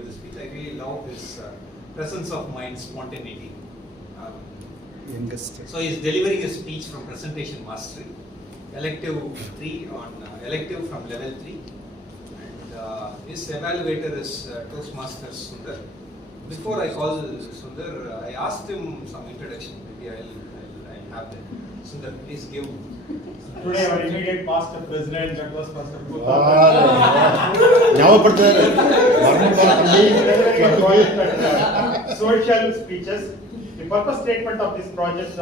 deliver the speech. I really love his presence of mind, spontaneity. Youngest. So he is delivering a speech from presentation mastery, elective 3 on elective from level 3, and his evaluator is Toastmaster Sundar. Before I call Sundar, I asked him some introduction. Maybe I'll have that. Sundar, please give. Today our immediate past president, that was Pastor Poothathan. Social speeches. The purpose statement of this project is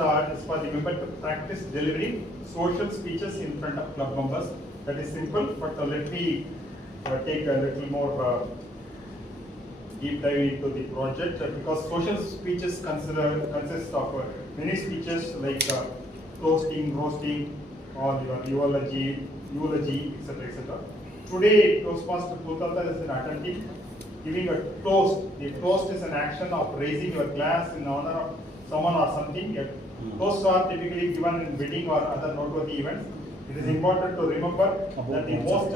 for the member to practice delivering social speeches in front of club members. That is simple, but let me take a little more deep dive into the project, because social speeches consist of many speeches like toasting, roasting, or your eulogy, etc., etc. Today, Toastmaster Poothathan is attempting giving a toast. The toast is an action of raising your glass in honor of someone or something. Toasts are typically given in wedding or other noteworthy events. It is important to remember that the most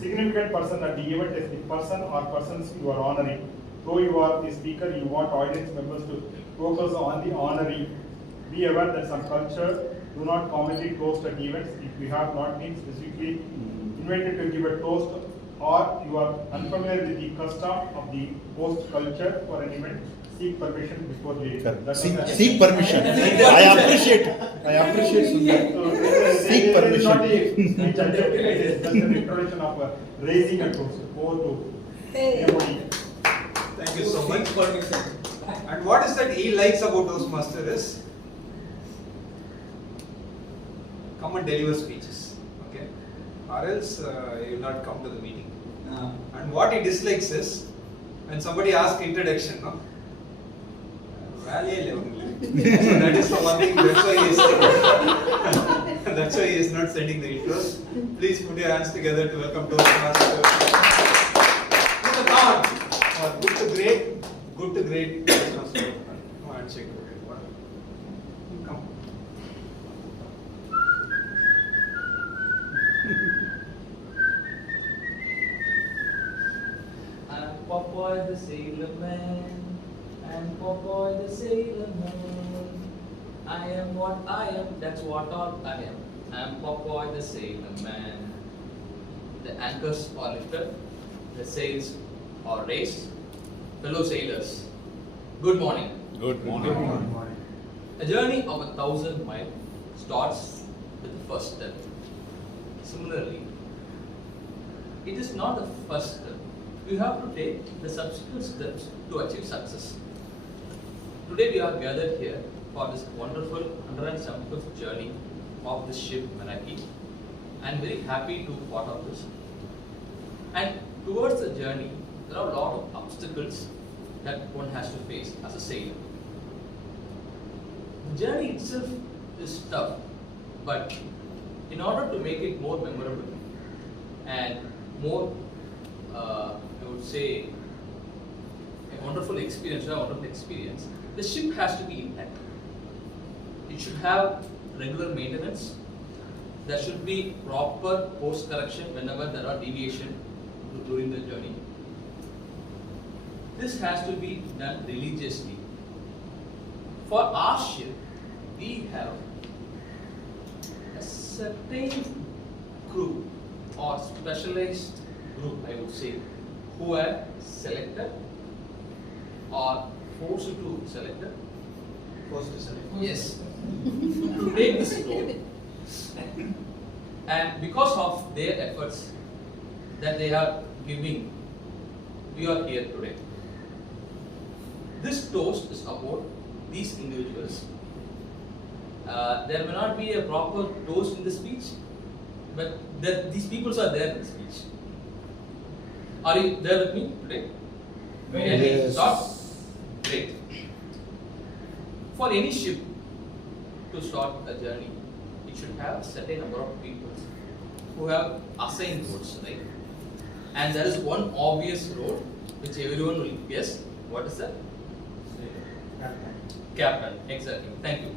significant person at the event is the person or persons you are honoring. Though you are the speaker, you want audience members to focus on the honoree. Be aware that some culture do not commonly toast at events. If you have not been specifically invited to give a toast, or you are unfamiliar with the custom of the host culture for an event, seek permission before the Seek permission. I appreciate Sundar. Seek permission. It is just an introduction of raising a toast. Over to everybody. Thank you so much. And what is that he likes about Toastmaster is come and deliver speeches, okay? Or else he will not come to the meeting. And what he dislikes is when somebody asks introduction, no? So that is the one thing. That's why he is not sending the intros. Please put your hands together to welcome Toastmaster. Poothathan. Good to great. Toastmaster. No handshake. Come. I'm Popeye the Sailor Man. I'm Popeye the Sailor Man. I am what I am, that's what all I am. I'm Popeye the Sailor Man. The anchors are lifted, the sails are raised. Fellow sailors, good morning. Good morning. A journey of 1,000 miles starts with the first step. Similarly, it is not the first step. You have to take the subsequent steps to achieve success. Today we are gathered here for this wonderful 175th journey of the ship Meraki. I am very happy to be part of this. And towards the journey, there are a lot of obstacles that one has to face as a sailor. The journey itself is tough, but in order to make it more memorable and more, I would say, a wonderful experience, the ship has to be intact. It should have regular maintenance. There should be proper course correction whenever there are deviation during the journey. This has to be done religiously. For our ship, we have a certain group or specialized group, I would say, who are selected or forced to select. Yes, to take this role. And because of their efforts that they are giving, we are here today. This toast is about these individuals. There may not be a proper toast in the speech, but these people are there in the speech. Are you there with me today? Yes. Start? Great. For any ship to start a journey, it should have a certain number of people who have assigned roles, right? And there is one obvious role which everyone will guess. What is that? Captain. Exactly. Thank you.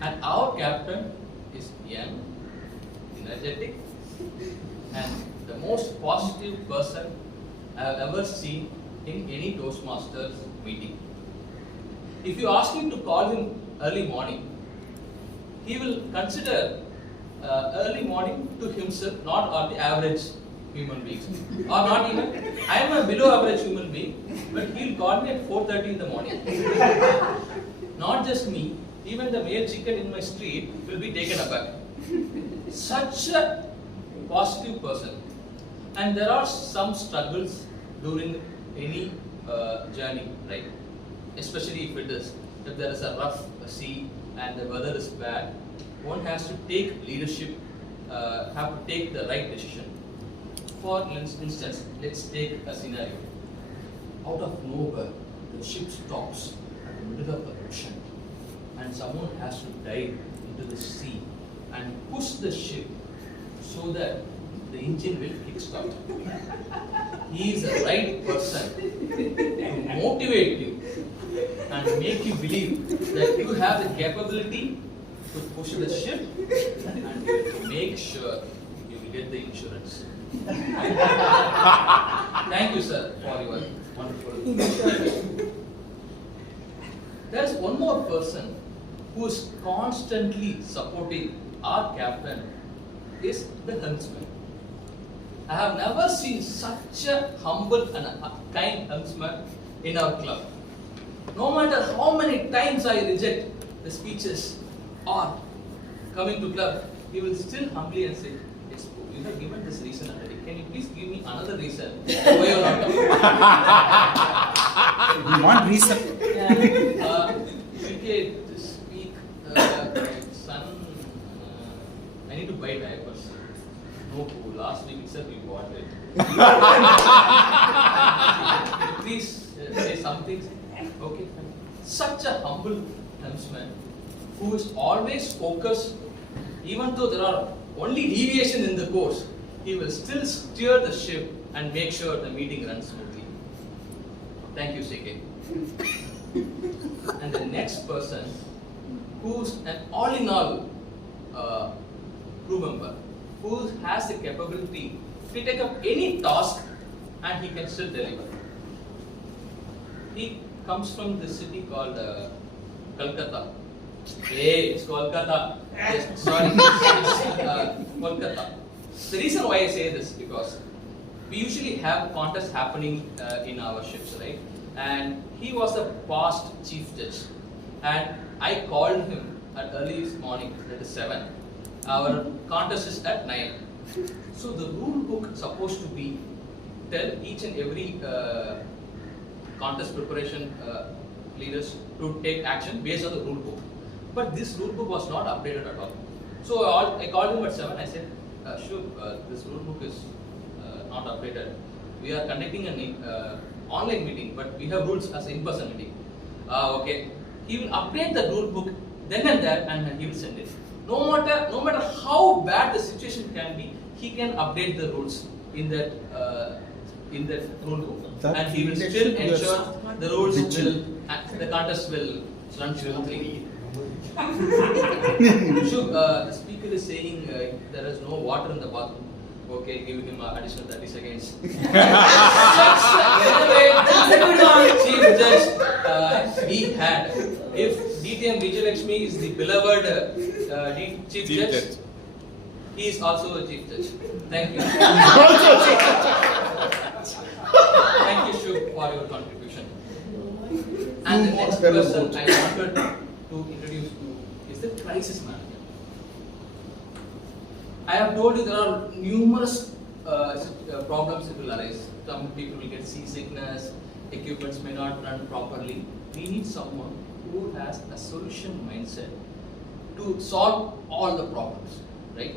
And our captain is young, energetic, and the most positive person I have ever seen in any Toastmasters meeting. If you ask him to call him early morning, he will consider early morning to himself, not on the average human beings, or not even. I am a below average human being, but he'll call me at 4:30 in the morning. Not just me, even the male chicken in my street will be taken aback. Such a positive person. And there are some struggles during any journey, right? Especially if there is a rough sea and the weather is bad, one has to take leadership, have to take the right decision. For instance, let's take a scenario. Out of nowhere, the ship stops at the middle of the ocean, and someone has to dive into the sea and push the ship so that the engine will kickstart. He is the right person to motivate you and make you believe that you have the capability to push the ship and to make sure you will get the insurance. Thank you, sir, for your wonderful. There is one more person who is constantly supporting our captain, is the helmsman. I have never seen such a humble and a kind helmsman in our club. No matter how many times I reject the speeches or coming to club, he will still humbly and say, yes, you have given this reason already. Can you please give me another reason why you are not coming? You want reason? Okay, to speak, my son, I need to buy diapers. No, last week itself we bought it. Please say something. Okay, fine. Such a humble helmsman who is always focused, even though there are only deviation in the course, he will still steer the ship and make sure the meeting runs smoothly. Thank you, CK. And the next person, who's an all-in-all crew member, who has the capability to take up any task and he can still deliver. He comes from the city called Kolkata. Hey, it's Kolkata. Yes, sorry, it's Kolkata. The reason why I say this is because we usually have contests happening in our ships, right? And he was the past chief judge, and I called him at early morning, that is 7. Our contest is at 9. So the rule book supposed to be tell each and every contest preparation leaders to take action based on the rule book. But this rule book was not updated at all. So I called him at 7. I said, sure, this rule book is not updated. We are conducting an online meeting, but we have rules as in-person meeting. Okay, he will update the rule book then and there, and he will send it. No matter how bad the situation can be, he can update the rules in that rule book, and he will still ensure the rules will, the contest will run smoothly. The speaker is saying there is no water in the bathroom. Okay, give him additional 30 seconds. Chief Judge we had. If DTM Vijayalakshmi is the beloved Chief Judge, he is also a Chief Judge. Thank you. Thank you, Shub, for your contribution. And the next person I wanted to introduce you is the crisis manager. I have told you there are numerous problems that will arise. Some people will get seasickness, equipments may not run properly. We need someone who has a solution mindset to solve all the problems, right?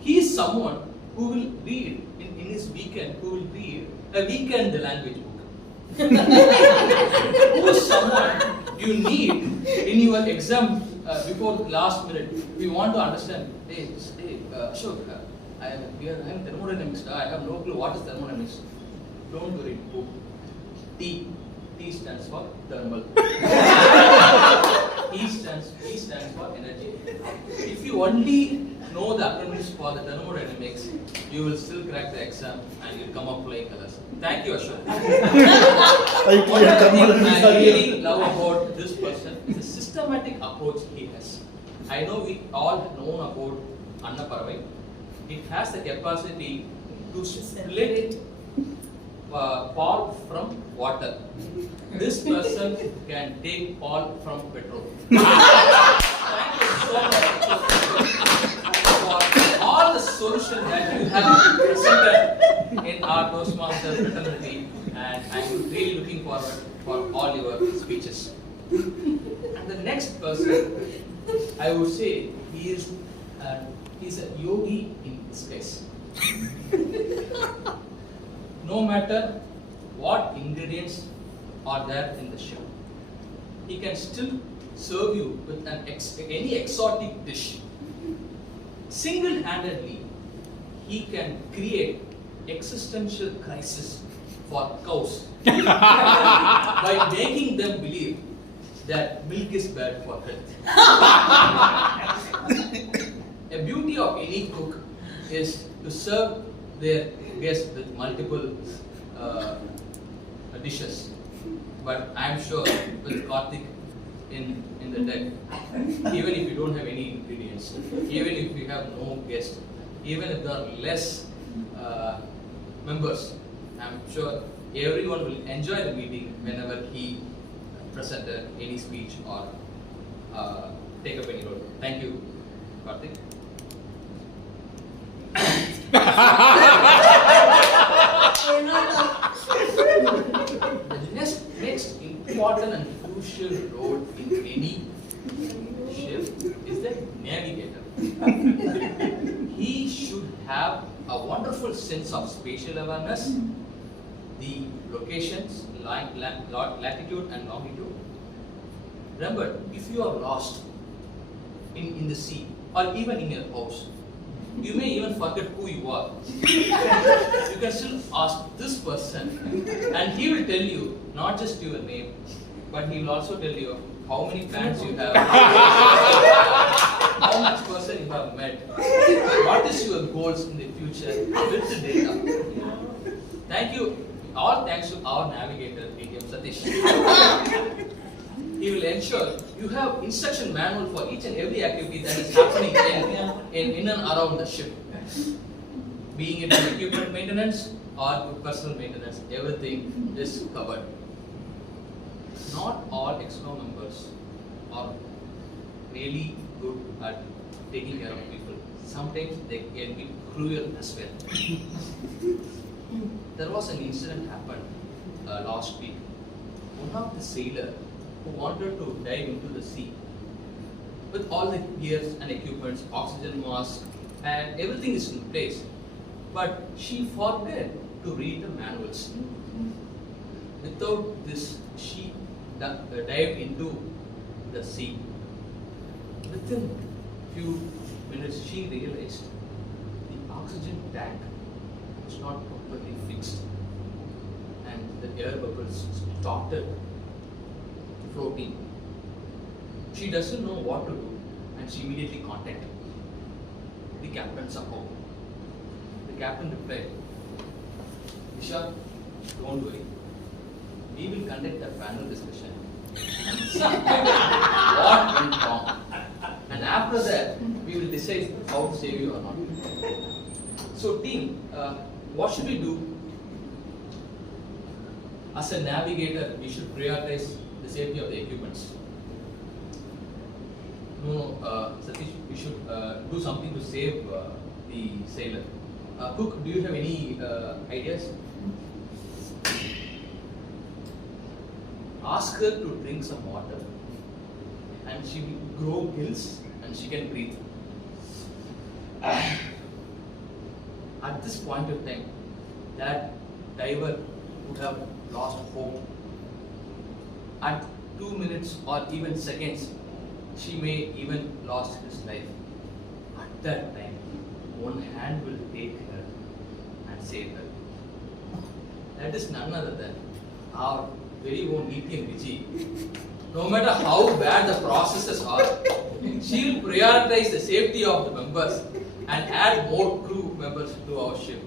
He is someone who will read in his weekend, who will read a weekend language book. Who is someone you need in your exam before the last minute? We want to understand. Hey, Ashok, I am thermodynamics. I have no clue what is thermodynamics. Don't worry. T stands for thermal. E stands for energy. If you only know the acronyms for the thermodynamics, you will still crack the exam and you'll come up flying colors. Thank you, Ashok. I One of the things thermodynamics I are really here. love about this person is the systematic approach he has. I know we all know about Anna Paravai. It has the capacity to split Paul from water. This person can take Paul from petrol. Thank you so much for all the solutions that you have presented in our Toastmaster fraternity, and I'm really looking forward for all your speeches. And the next person, I would say, he's a yogi in disguise. No matter what ingredients are there in the ship, he can still serve you with any exotic dish. Single-handedly, he can create existential crisis for cows by making them believe that milk is bad for health. A beauty of any cook is to serve their guests with multiple dishes. But I'm sure with Karthik in the deck, even if you don't have any ingredients, even if you have no guests, even if there are less members, I'm sure everyone will enjoy the meeting whenever he presented any speech or take up any role. Thank you, Karthik. The next important and crucial role in any ship is the navigator. He should have a wonderful sense of spatial awareness, the locations, latitude and longitude. Remember, if you are lost in the sea or even in your house, you may even forget who you are. You can still ask this person, and he will tell you not just your name, but he will also tell you how many plants you have, how much person you have met, what is your goals in the future with the data. Thank you. All thanks to our navigator, PTM Satish. He will ensure you have instruction manual for each and every activity that is happening in and around the ship. Being it equipment maintenance or personal maintenance, everything is covered. Not all EXCO members are really good at taking care of people. Sometimes they can be cruel as well. There was an incident happened last week. One of the sailors who wanted to dive into the sea with all the gears and equipments, oxygen mask, and everything is in place. But she forgot to read the manuals. Without this, she dived into the sea. Within few minutes, she realized the oxygen tank was not properly fixed, and the air bubbles started floating. She doesn't know what to do, and she immediately contacted the captain somehow. The captain replied, "Vishal, don't worry. We will conduct a panel discussion and see what went wrong. And after that, we will decide how to save you or not." So team, what should we do? As a navigator, we should prioritize the safety of the equipments. No, Satish, we should do something to save the sailor. Cook, do you have any ideas? Ask her to drink some water, and she will grow gills and she can breathe. At this point of time, that diver would have lost hope. At 2 minutes or even seconds, she may even lost his life. At that time, one hand will take her and save her. That is none other than our very own ETM Viji. No matter how bad the processes are, she will prioritize the safety of the members and add more crew members to our ship.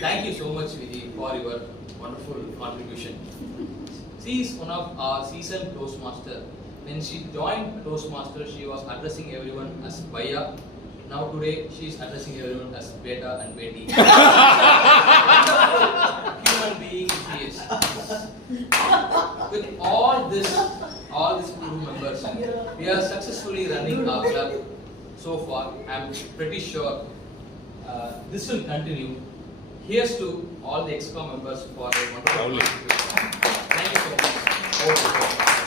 Thank you so much, Vidhi, for your wonderful contribution. She is one of our seasoned Toastmaster. When she joined Toastmaster, she was addressing everyone as Bhaiya. Now today, she is addressing everyone as Beta and Beti. Human being she is. With all these crew members, we are successfully running our club so far. I am pretty sure this will continue. Here's to all the EXCO members for their wonderful contribution. Thank you so much.